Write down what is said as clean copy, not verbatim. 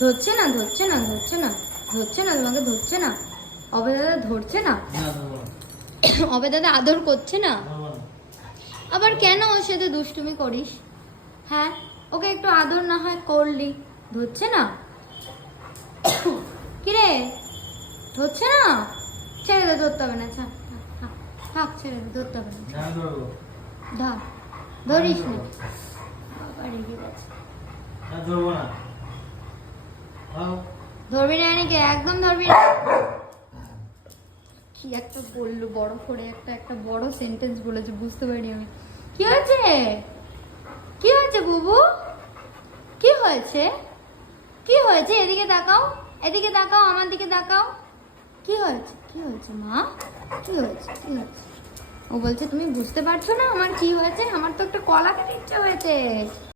ধরছে না ধরছে না ধরছে না ধরছে না, তোমাকে ধরছে না? অবে দাদা ধরছে না? অবে দাদা আদর করছে না? আবার কেন ওর সাথে দুষ্টুমি করিস? হ্যাঁ, ওকে একটু আদর না হয় করলি, ধরছে না? কিরে ধরছে না? ছেড়ে দে, ধরতে হবে না, থাক থাক, ছেড়ে দে, ধরতে হবে না। ধর, ধরিস না। বাবা রেগে গেছে। ধরবি না নাকি? একদম ধরবি না। কি একটা বললো বড় করে, একটা বড় সেন্টেন্স বলেছে, বুঝতে পারিনি আমি। কি হয়েছে? কি হয়েছে বুবু? কি হয়েছে? কি হয়েছে? এদিকে তাকাও, এদিকে তাকাও, আমার দিকে তাকাও। কি হয়েছে? কি হয়েছে মা? কি হয়েছে? কি হয়েছে? ও বলছে তুমি বুঝতে পারছো না আমার কি হয়েছে? আমার তো একটা কলা খেতে ইচ্ছে হয়েছে।